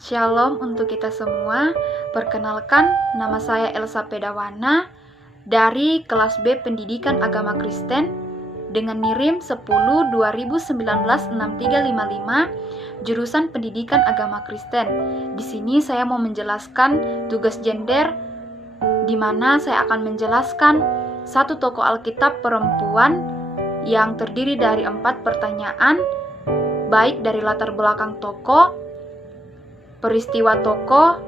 Shalom untuk kita semua. Perkenalkan, nama saya Elsa Pedawana dari kelas B Pendidikan Agama Kristen dengan NIRIM 10-2019-6355 jurusan Pendidikan Agama Kristen. Di sini saya mau menjelaskan tugas gender, di mana saya akan menjelaskan satu tokoh Alkitab perempuan yang terdiri dari 4 pertanyaan, baik dari latar belakang tokoh, peristiwa tokoh,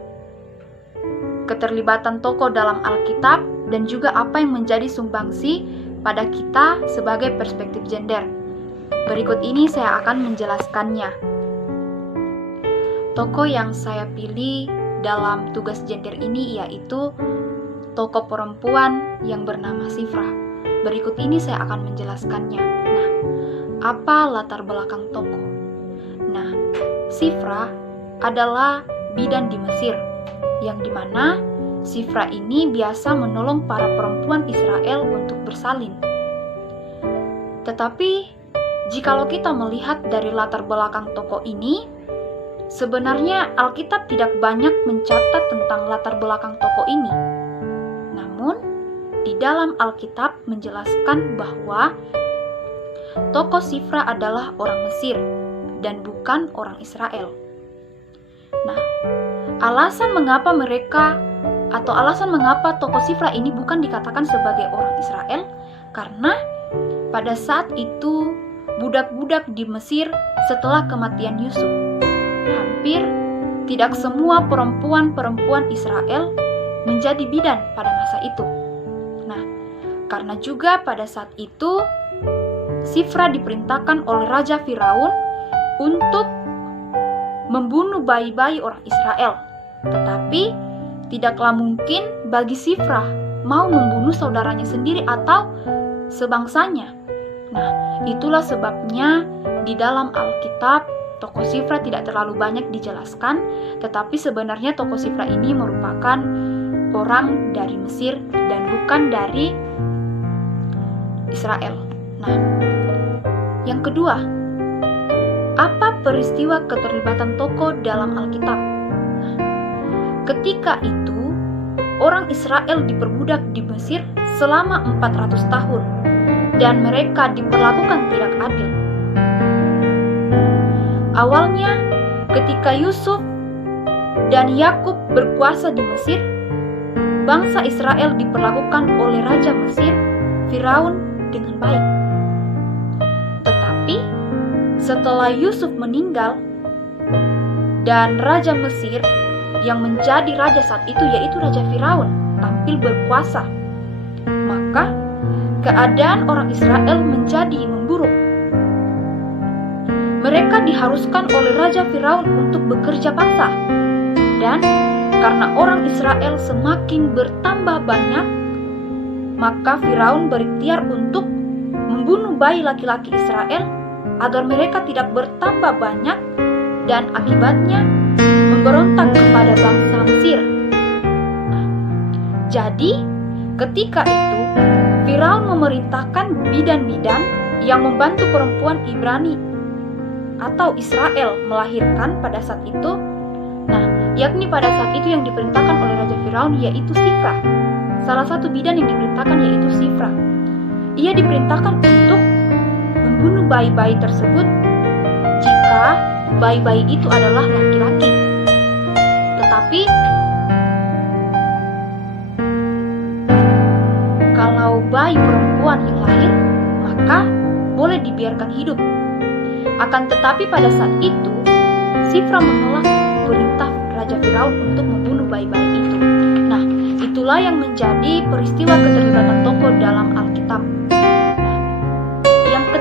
keterlibatan tokoh dalam Alkitab, dan juga apa yang menjadi sumbangsi pada kita sebagai perspektif gender. Berikut ini saya akan menjelaskannya. Tokoh yang saya pilih dalam tugas gender ini yaitu tokoh perempuan yang bernama Sifra. Berikut ini saya akan menjelaskannya. Nah, apa latar belakang tokoh? Nah, Sifra adalah bidan di Mesir, yang dimana Sifra ini biasa menolong para perempuan Israel untuk bersalin. Tetapi, jikalau kita melihat dari latar belakang tokoh ini, sebenarnya Alkitab tidak banyak mencatat tentang latar belakang tokoh ini. Namun, di dalam Alkitab menjelaskan bahwa tokoh Sifra adalah orang Mesir dan bukan orang Israel. Nah, alasan mengapa tokoh Sifra ini bukan dikatakan sebagai orang Israel, karena pada saat itu budak-budak di Mesir setelah kematian Yusuf, hampir tidak semua perempuan-perempuan Israel menjadi bidan pada masa itu. Nah, karena juga pada saat itu Sifra diperintahkan oleh Raja Firaun untuk membunuh bayi-bayi orang Israel. Tetapi tidaklah mungkin bagi Sifra mau membunuh saudaranya sendiri atau sebangsanya. Nah, itulah sebabnya di dalam Alkitab tokoh Sifra tidak terlalu banyak dijelaskan, tetapi sebenarnya tokoh Sifra ini merupakan orang dari Mesir dan bukan dari Israel. Nah, yang kedua, apa peristiwa keterlibatan tokoh dalam Alkitab? Nah, ketika itu, orang Israel diperbudak di Mesir selama 400 tahun dan mereka diperlakukan tidak adil. Awalnya, ketika Yusuf dan Yakub berkuasa di Mesir, bangsa Israel diperlakukan oleh Raja Mesir, Firaun, dengan baik. Tetapi, setelah Yusuf meninggal dan Raja Mesir yang menjadi raja saat itu yaitu Raja Firaun tampil berkuasa, maka keadaan orang Israel menjadi memburuk. Mereka diharuskan oleh Raja Firaun untuk bekerja paksa, dan karena orang Israel semakin bertambah banyak, maka Firaun berikhtiar untuk membunuh bayi laki-laki Israel agar mereka tidak bertambah banyak dan akibatnya memberontak kepada bangsa Mesir. Nah, jadi ketika itu Firaun memerintahkan bidan-bidan yang membantu perempuan Ibrani atau Israel melahirkan pada saat itu. Nah, yakni pada saat itu yang diperintahkan oleh Raja Firaun yaitu Sifra. Salah satu bidan yang diperintahkan yaitu Sifra. Ia diperintahkan untuk membunuh bayi-bayi tersebut jika bayi-bayi itu adalah laki-laki. Tetapi kalau bayi perempuan yang lahir, maka boleh dibiarkan hidup. Akan tetapi pada saat itu Sifra menolak perintah Raja Firaun untuk membunuh bayi-bayi itu. Nah, itulah yang menjadi peristiwa keterlibatan tokoh dalam Alkitab.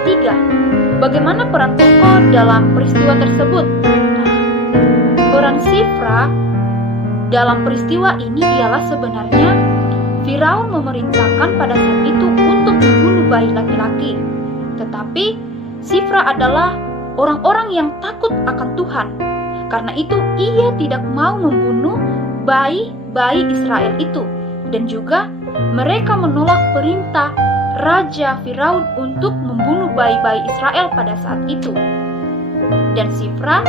Ketiga, bagaimana peran tokoh dalam peristiwa tersebut? Nah, peran Sifra dalam peristiwa ini ialah sebenarnya Firaun memerintahkan pada saat itu untuk membunuh bayi laki-laki. Tetapi Sifra adalah orang-orang yang takut akan Tuhan. Karena itu ia tidak mau membunuh bayi-bayi Israel itu. Dan juga mereka menolak perintah Raja Firaun untuk membunuh bayi-bayi Israel pada saat itu. Dan Sifra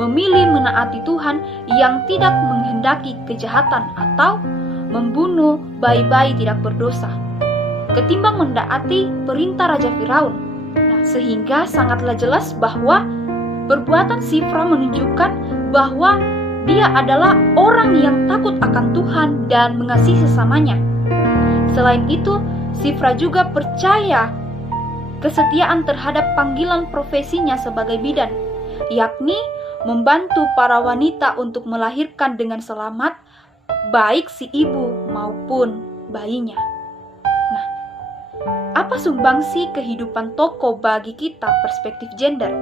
memilih menaati Tuhan yang tidak menghendaki kejahatan atau membunuh bayi-bayi tidak berdosa, ketimbang mendaati perintah Raja Firaun. Nah, sehingga sangatlah jelas bahwa perbuatan Sifra menunjukkan bahwa dia adalah orang yang takut akan Tuhan dan mengasihi sesamanya. Selain itu, Sifra juga percaya kesetiaan terhadap panggilan profesinya sebagai bidan, yakni membantu para wanita untuk melahirkan dengan selamat, baik si ibu maupun bayinya. Nah, apa sumbangsi kehidupan toko bagi kita perspektif gender?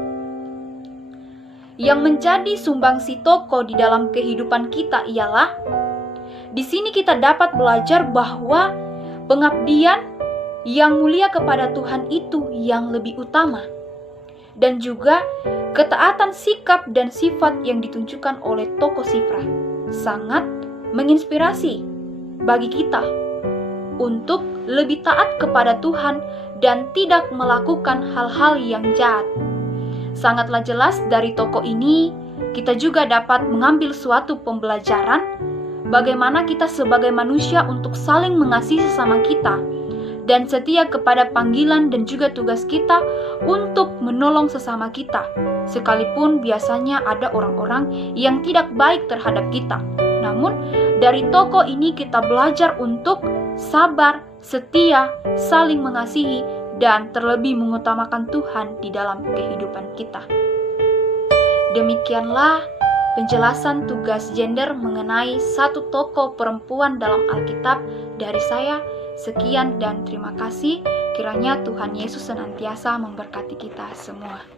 Yang menjadi sumbangsi toko di dalam kehidupan kita ialah, di sini kita dapat belajar bahwa pengabdian yang mulia kepada Tuhan itu yang lebih utama, dan juga ketaatan sikap dan sifat yang ditunjukkan oleh toko Sifra sangat menginspirasi bagi kita untuk lebih taat kepada Tuhan dan tidak melakukan hal-hal yang jahat. Sangatlah jelas dari toko ini kita juga dapat mengambil suatu pembelajaran bagaimana kita sebagai manusia untuk saling mengasihi sesama kita dan setia kepada panggilan dan juga tugas kita untuk menolong sesama kita, sekalipun biasanya ada orang-orang yang tidak baik terhadap kita. Namun, dari toko ini kita belajar untuk sabar, setia, saling mengasihi, dan terlebih mengutamakan Tuhan di dalam kehidupan kita. Demikianlah penjelasan tugas gender mengenai satu tokoh perempuan dalam Alkitab dari saya. Sekian dan terima kasih. Kiranya Tuhan Yesus senantiasa memberkati kita semua.